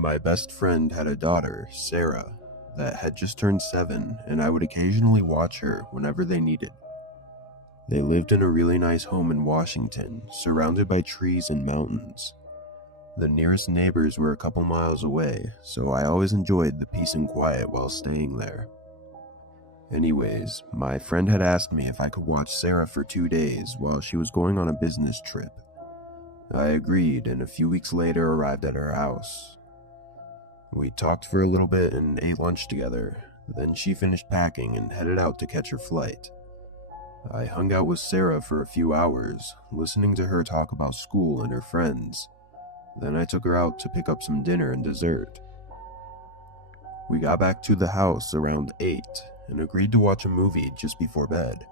My best friend had a daughter, Sarah, that had just turned 7, and I would occasionally watch her whenever they needed. They lived in a really nice home in Washington, surrounded by trees and mountains. The nearest neighbors were a couple miles away, so I always enjoyed the peace and quiet while staying there. Anyways, my friend had asked me if I could watch Sarah for 2 days while she was going on a business trip. I agreed, and a few weeks later arrived at her house. We talked for a little bit and ate lunch together. Then she finished packing and headed out to catch her flight. I hung out with Sarah for a few hours, listening to her talk about school and her friends. Then I took her out to pick up some dinner and dessert. We got back to the house around 8 and agreed to watch a movie just before bed.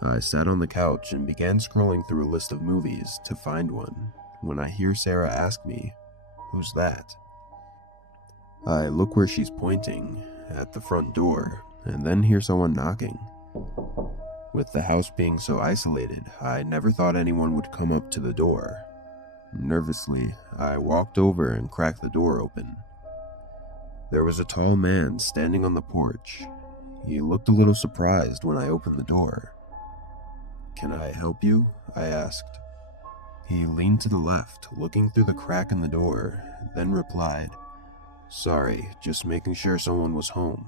I sat on the couch and began scrolling through a list of movies to find one when I hear Sarah ask me, "Who's that?" I look where she's pointing, at the front door, and then hear someone knocking. With the house being so isolated, I never thought anyone would come up to the door. Nervously, I walked over and cracked the door open. There was a tall man standing on the porch. He looked a little surprised when I opened the door. "Can I help you?" I asked. He leaned to the left, looking through the crack in the door, then replied, "Sorry, just making sure someone was home."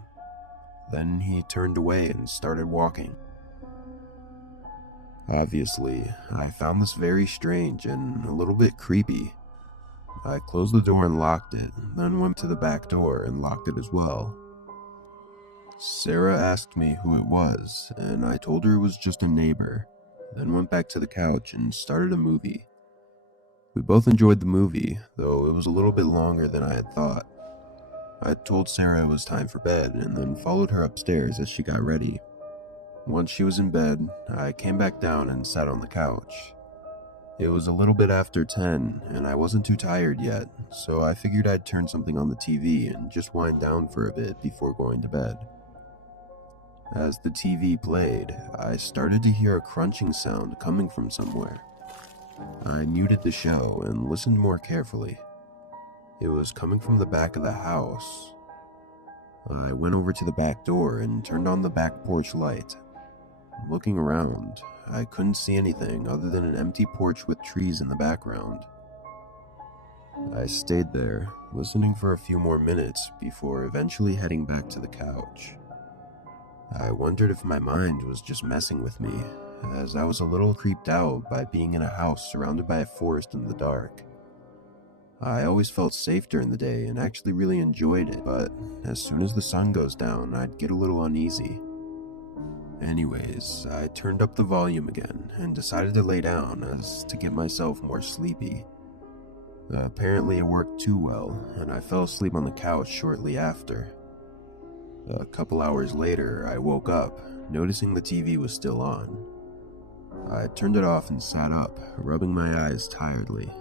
Then he turned away and started walking. Obviously, I found this very strange and a little bit creepy. I closed the door and locked it, then went to the back door and locked it as well. Sarah asked me who it was, and I told her it was just a neighbor, then went back to the couch and started a movie. We both enjoyed the movie, though it was a little bit longer than I had thought. I told Sarah it was time for bed and then followed her upstairs as she got ready. Once she was in bed, I came back down and sat on the couch. It was a little bit after 10, and I wasn't too tired yet, so I figured I'd turn something on the TV and just wind down for a bit before going to bed. As the TV played, I started to hear a crunching sound coming from somewhere. I muted the show and listened more carefully. It was coming from the back of the house. I went over to the back door and turned on the back porch light. Looking around, I couldn't see anything other than an empty porch with trees in the background. I stayed there, listening for a few more minutes before eventually heading back to the couch. I wondered if my mind was just messing with me, as I was a little creeped out by being in a house surrounded by a forest in the dark. I always felt safe during the day and actually really enjoyed it, but as soon as the sun goes down, I'd get a little uneasy. Anyways, I turned up the volume again and decided to lay down as to get myself more sleepy. Apparently it worked too well, and I fell asleep on the couch shortly after. A couple hours later, I woke up, noticing the TV was still on. I turned it off and sat up, rubbing my eyes tiredly.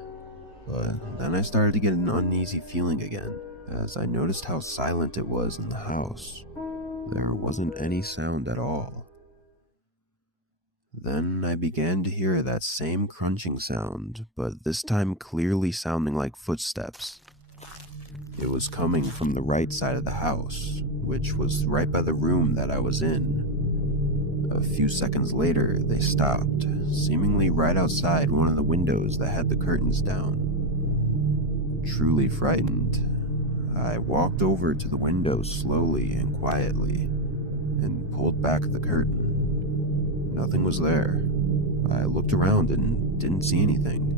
But then I started to get an uneasy feeling again, as I noticed how silent it was in the house. There wasn't any sound at all. Then I began to hear that same crunching sound, but this time clearly sounding like footsteps. It was coming from the right side of the house, which was right by the room that I was in. A few seconds later, they stopped, seemingly right outside one of the windows that had the curtains down. Truly frightened, I walked over to the window slowly and quietly, and pulled back the curtain. Nothing was there. I looked around and didn't see anything.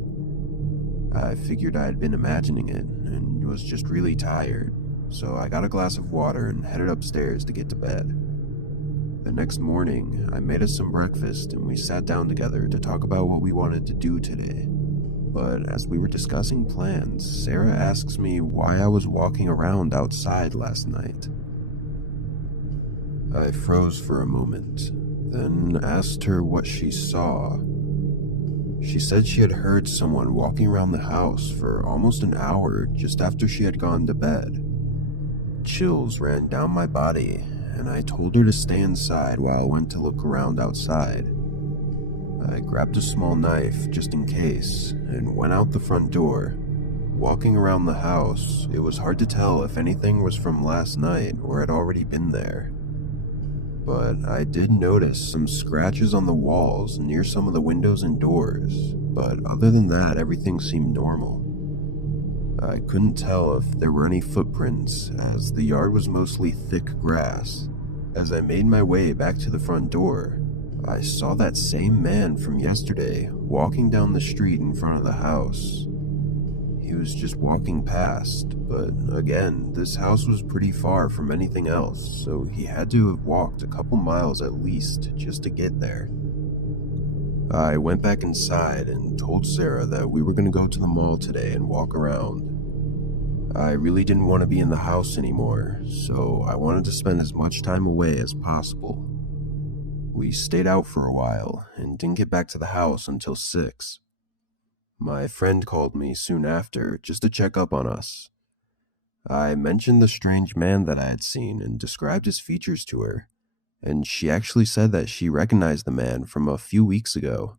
I figured I had been imagining it, and was just really tired, so I got a glass of water and headed upstairs to get to bed. The next morning, I made us some breakfast and we sat down together to talk about what we wanted to do today. But as we were discussing plans, Sarah asks me why I was walking around outside last night. I froze for a moment, then asked her what she saw. She said she had heard someone walking around the house for almost an hour just after she had gone to bed. Chills ran down my body, and I told her to stay inside while I went to look around outside. I grabbed a small knife just in case and went out the front door, Walking around the house, it was hard to tell if anything was from last night or had already been there. But I did notice some scratches on the walls near some of the windows and doors, but other than that, everything seemed normal. I couldn't tell if there were any footprints, as the yard was mostly thick grass. As I made my way back to the front door, I saw that same man from yesterday walking down the street in front of the house. He was just walking past, but again, this house was pretty far from anything else, so he had to have walked a couple miles at least just to get there. I went back inside and told Sarah that we were going to go to the mall today and walk around. I really didn't want to be in the house anymore, so I wanted to spend as much time away as possible. We stayed out for a while and didn't get back to the house until 6. My friend called me soon after just to check up on us. I mentioned the strange man that I had seen and described his features to her, and she actually said that she recognized the man from a few weeks ago.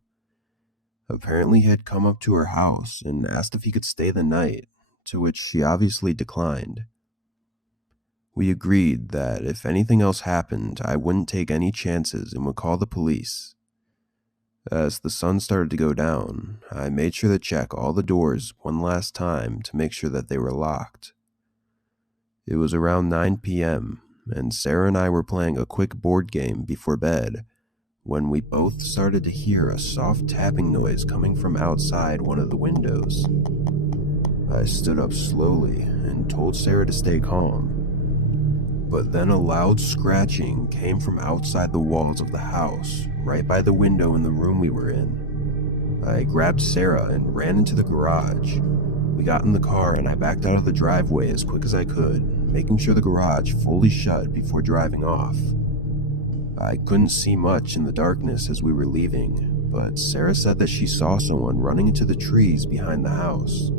Apparently he had come up to her house and asked if he could stay the night, to which she obviously declined. We agreed that if anything else happened, I wouldn't take any chances and would call the police. As the sun started to go down, I made sure to check all the doors one last time to make sure that they were locked. It was around 9 p.m., and Sarah and I were playing a quick board game before bed when we both started to hear a soft tapping noise coming from outside one of the windows. I stood up slowly and told Sarah to stay calm. But then a loud scratching came from outside the walls of the house, right by the window in the room we were in. I grabbed Sarah and ran into the garage. We got in the car and I backed out of the driveway as quick as I could, making sure the garage fully shut before driving off. I couldn't see much in the darkness as we were leaving, but Sarah said that she saw someone running into the trees behind the house.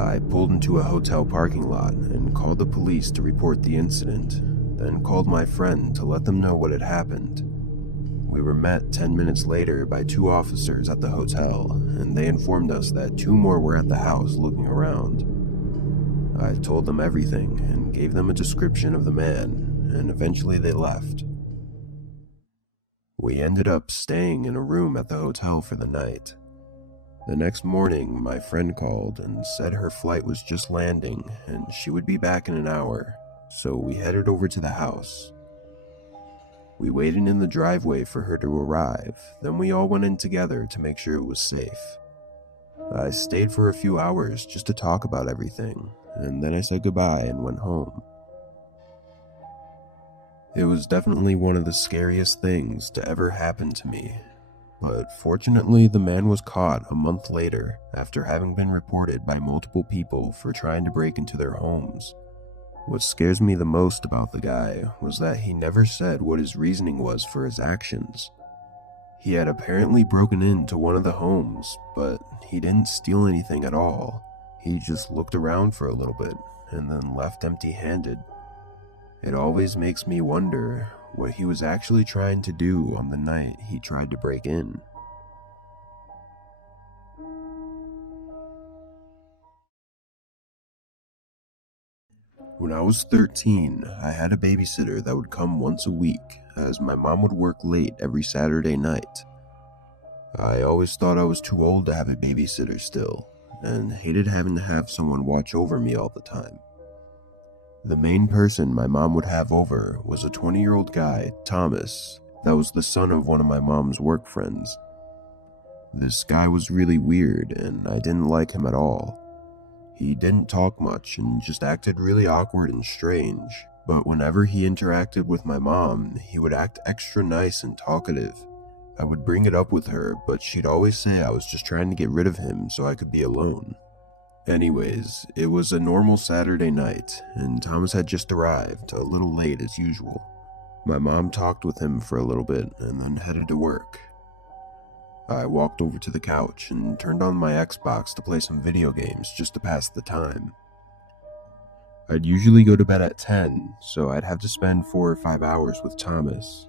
I pulled into a hotel parking lot and called the police to report the incident, then called my friend to let them know what had happened. We were met 10 minutes later by 2 officers at the hotel, and they informed us that 2 more were at the house looking around. I told them everything and gave them a description of the man, and eventually they left. We ended up staying in a room at the hotel for the night. The next morning, my friend called and said her flight was just landing and she would be back in an hour, so we headed over to the house. We waited in the driveway for her to arrive, then we all went in together to make sure it was safe. I stayed for a few hours just to talk about everything, and then I said goodbye and went home. It was definitely one of the scariest things to ever happen to me. But fortunately, the man was caught a month later after having been reported by multiple people for trying to break into their homes. What scares me the most about the guy was that he never said what his reasoning was for his actions. He had apparently broken into one of the homes, but he didn't steal anything at all. He just looked around for a little bit and then left empty-handed. It always makes me wonder what he was actually trying to do on the night he tried to break in. When I was 13, I had a babysitter that would come once a week, as my mom would work late every Saturday night. I always thought I was too old to have a babysitter still, and hated having to have someone watch over me all the time. The main person my mom would have over was a 20-year-old guy, Thomas, that was the son of one of my mom's work friends. This guy was really weird, and I didn't like him at all. He didn't talk much and just acted really awkward and strange, but whenever he interacted with my mom, he would act extra nice and talkative. I would bring it up with her, but she'd always say I was just trying to get rid of him so I could be alone. Anyways, it was a normal Saturday night, and Thomas had just arrived, a little late as usual. My mom talked with him for a little bit and then headed to work. I walked over to the couch and turned on my Xbox to play some video games just to pass the time. I'd usually go to bed at 10, so I'd have to spend 4 or 5 hours with Thomas.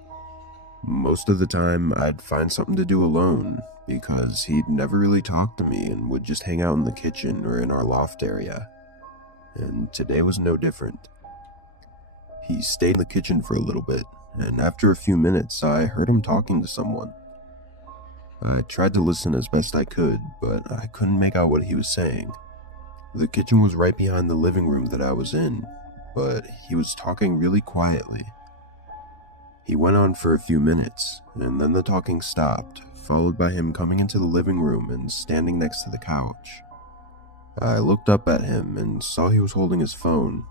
Most of the time, I'd find something to do alone because he'd never really talk to me and would just hang out in the kitchen or in our loft area. And today was no different. He stayed in the kitchen for a little bit, and after a few minutes, I heard him talking to someone. I tried to listen as best I could, but I couldn't make out what he was saying. The kitchen was right behind the living room that I was in, but he was talking really quietly. He went on for a few minutes, and then the talking stopped, followed by him coming into the living room and standing next to the couch. I looked up at him and saw he was holding his phone.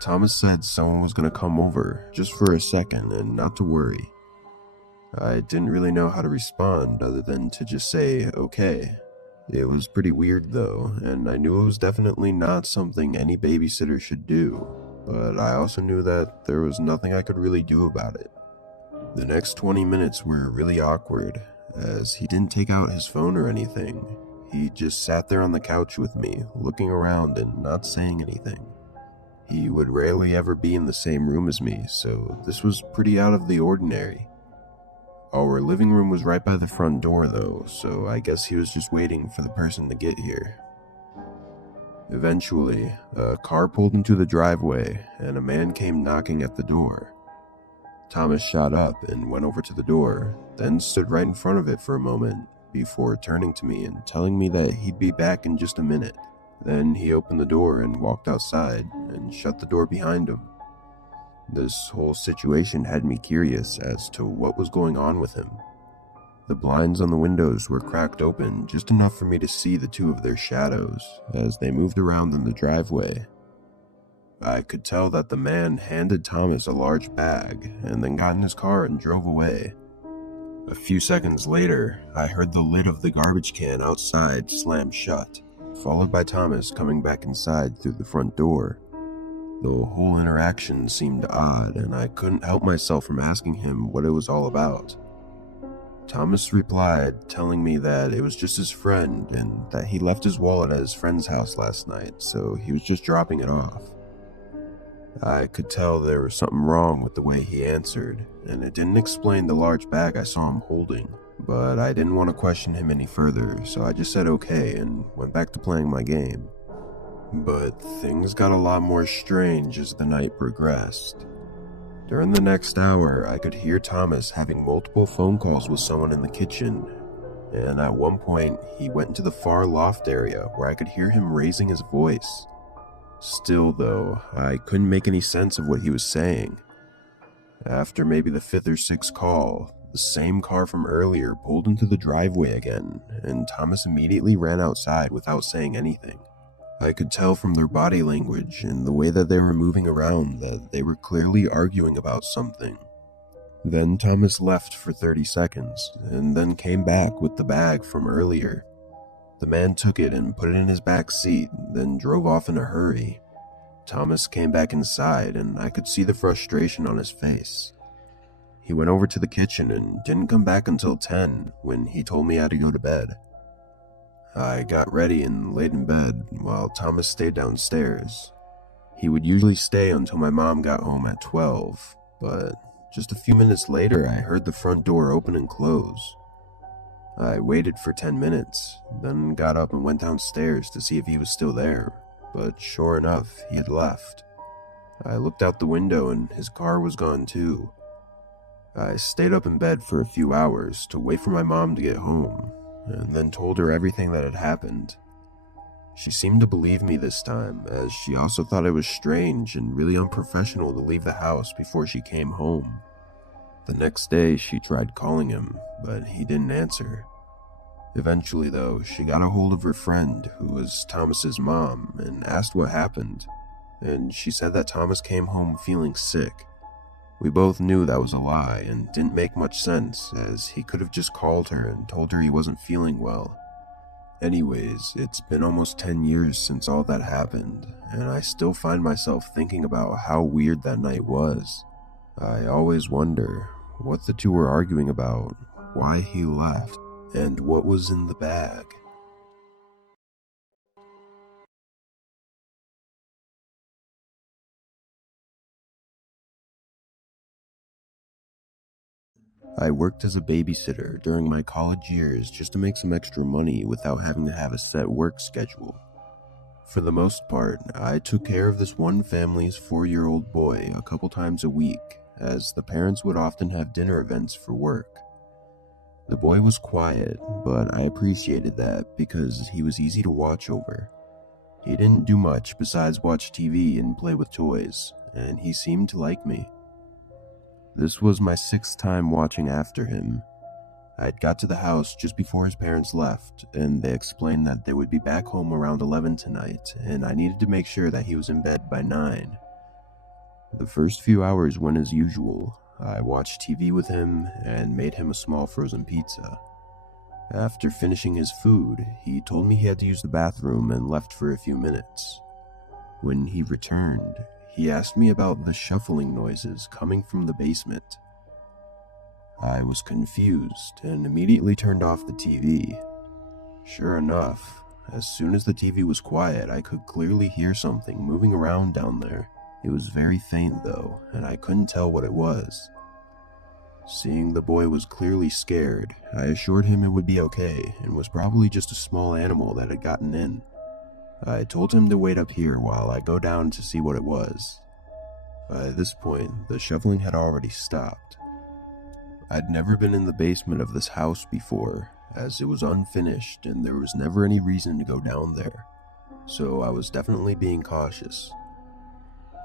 Thomas said someone was going to come over, just for a second, and not to worry. I didn't really know how to respond other than to just say, okay. It was pretty weird though, and I knew it was definitely not something any babysitter should do, but I also knew that there was nothing I could really do about it. The next 20 minutes were really awkward, as he didn't take out his phone or anything. He just sat there on the couch with me, looking around and not saying anything. He would rarely ever be in the same room as me, so this was pretty out of the ordinary. Our living room was right by the front door though, so I guess he was just waiting for the person to get here. Eventually, a car pulled into the driveway and a man came knocking at the door. Thomas shot up and went over to the door, then stood right in front of it for a moment before turning to me and telling me that he'd be back in just a minute. Then he opened the door and walked outside and shut the door behind him. This whole situation had me curious as to what was going on with him. The blinds on the windows were cracked open just enough for me to see the two of their shadows as they moved around in the driveway. I could tell that the man handed Thomas a large bag and then got in his car and drove away. A few seconds later, I heard the lid of the garbage can outside slam shut, followed by Thomas coming back inside through the front door. The whole interaction seemed odd, and I couldn't help myself from asking him what it was all about. Thomas replied, telling me that it was just his friend and that he left his wallet at his friend's house last night, so he was just dropping it off. I could tell there was something wrong with the way he answered, and it didn't explain the large bag I saw him holding, but I didn't want to question him any further, so I just said okay and went back to playing my game. But things got a lot more strange as the night progressed. During the next hour, I could hear Thomas having multiple phone calls with someone in the kitchen, and at one point, he went into the far loft area where I could hear him raising his voice. Still, though, I couldn't make any sense of what he was saying. After maybe the fifth or sixth call, the same car from earlier pulled into the driveway again, and Thomas immediately ran outside without saying anything. I could tell from their body language and the way that they were moving around that they were clearly arguing about something. Then Thomas left for 30 seconds, and then came back with the bag from earlier. The man took it and put it in his back seat, then drove off in a hurry. Thomas came back inside, and I could see the frustration on his face. He went over to the kitchen and didn't come back until 10, when he told me I had to go to bed. I got ready and laid in bed while Thomas stayed downstairs. He would usually stay until my mom got home at 12, but just a few minutes later I heard the front door open and close. I waited for 10 minutes, then got up and went downstairs to see if he was still there, but sure enough, he had left. I looked out the window and his car was gone too. I stayed up in bed for a few hours to wait for my mom to get home, and then told her everything that had happened. She seemed to believe me this time, as she also thought it was strange and really unprofessional to leave the house before she came home. The next day, she tried calling him, but he didn't answer. Eventually, though, she got a hold of her friend, who was Thomas's mom, and asked what happened, and she said that Thomas came home feeling sick. We both knew that was a lie and didn't make much sense, as he could have just called her and told her he wasn't feeling well. Anyways, it's been almost 10 years since all that happened, and I still find myself thinking about how weird that night was. I always wonder what the two were arguing about, why he left, and what was in the bag. I worked as a babysitter during my college years just to make some extra money without having to have a set work schedule. For the most part, I took care of this one family's 4-year-old boy a couple times a week, as the parents would often have dinner events for work. The boy was quiet, but I appreciated that because he was easy to watch over. He didn't do much besides watch TV and play with toys, and he seemed to like me. This was my 6th time watching after him. I'd got to the house just before his parents left, and they explained that they would be back home around 11 tonight, and I needed to make sure that he was in bed by 9. The first few hours went as usual. I watched TV with him and made him a small frozen pizza. After finishing his food, he told me he had to use the bathroom and left for a few minutes. When he returned, he asked me about the shuffling noises coming from the basement. I was confused and immediately turned off the TV. Sure enough, as soon as the TV was quiet, I could clearly hear something moving around down there. It was very faint though, and I couldn't tell what it was. Seeing the boy was clearly scared, I assured him it would be okay and was probably just a small animal that had gotten in. I told him to wait up here while I go down to see what it was. By this point, the shuffling had already stopped. I'd never been in the basement of this house before, as it was unfinished and there was never any reason to go down there, so I was definitely being cautious.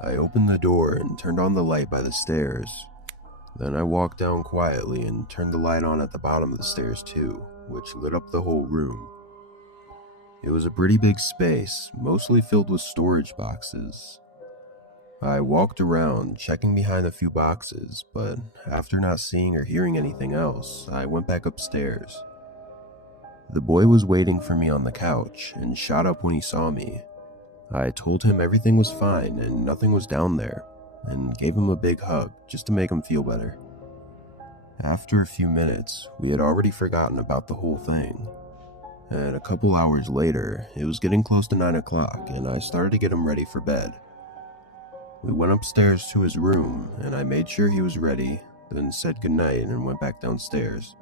I opened the door and turned on the light by the stairs. Then I walked down quietly and turned the light on at the bottom of the stairs too, which lit up the whole room. It was a pretty big space, mostly filled with storage boxes. I walked around, checking behind a few boxes, but after not seeing or hearing anything else, I went back upstairs. The boy was waiting for me on the couch and shot up when he saw me. I told him everything was fine and nothing was down there, and gave him a big hug just to make him feel better. After a few minutes, we had already forgotten about the whole thing. And a couple hours later, it was getting close to 9 o'clock and I started to get him ready for bed. We went upstairs to his room and I made sure he was ready, then said goodnight and went back downstairs.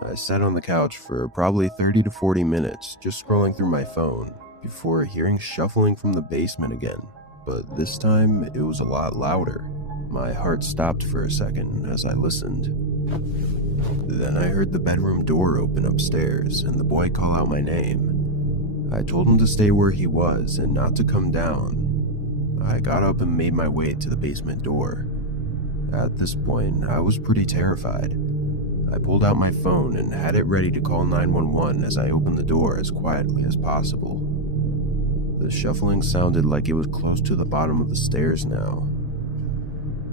I sat on the couch for probably 30 to 40 minutes just scrolling through my phone before hearing shuffling from the basement again, but this time it was a lot louder. My heart stopped for a second as I listened. Then I heard the bedroom door open upstairs and the boy call out my name. I told him to stay where he was and not to come down. I got up and made my way to the basement door. At this point, I was pretty terrified. I pulled out my phone and had it ready to call 911 as I opened the door as quietly as possible. The shuffling sounded like it was close to the bottom of the stairs now.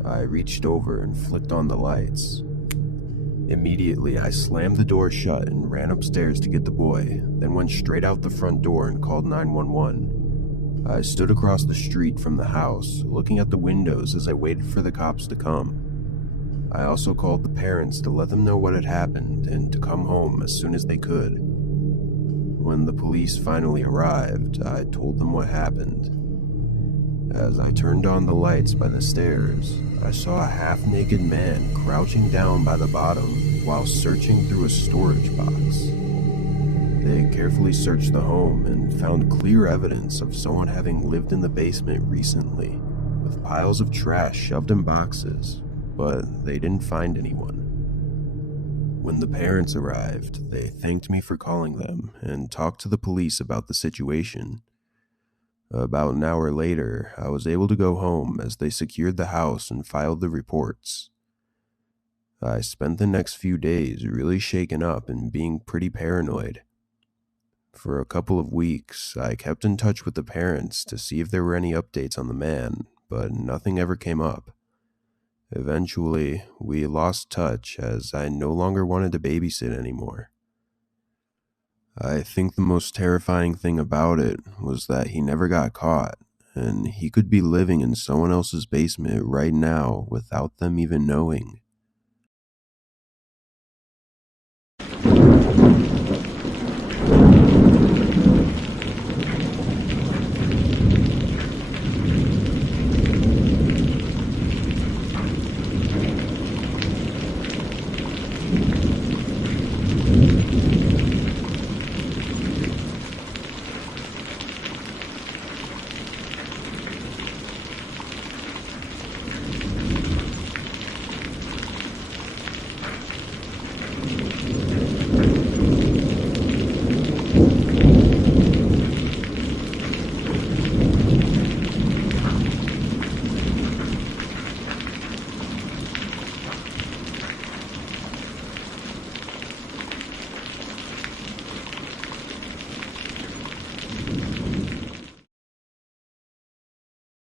I reached over and flicked on the lights. Immediately, I slammed the door shut and ran upstairs to get the boy, then went straight out the front door and called 911. I stood across the street from the house, looking at the windows as I waited for the cops to come. I also called the parents to let them know what had happened and to come home as soon as they could. When the police finally arrived, I told them what happened. As I turned on the lights by the stairs, I saw a half-naked man crouching down by the bottom while searching through a storage box. They carefully searched the home and found clear evidence of someone having lived in the basement recently, with piles of trash shoved in boxes, but they didn't find anyone. When the parents arrived, they thanked me for calling them and talked to the police about the situation. About an hour later, I was able to go home as they secured the house and filed the reports. I spent the next few days really shaken up and being pretty paranoid. For a couple of weeks, I kept in touch with the parents to see if there were any updates on the man, but nothing ever came up. Eventually, we lost touch as I no longer wanted to babysit anymore. I think the most terrifying thing about it was that he never got caught, and he could be living in someone else's basement right now without them even knowing.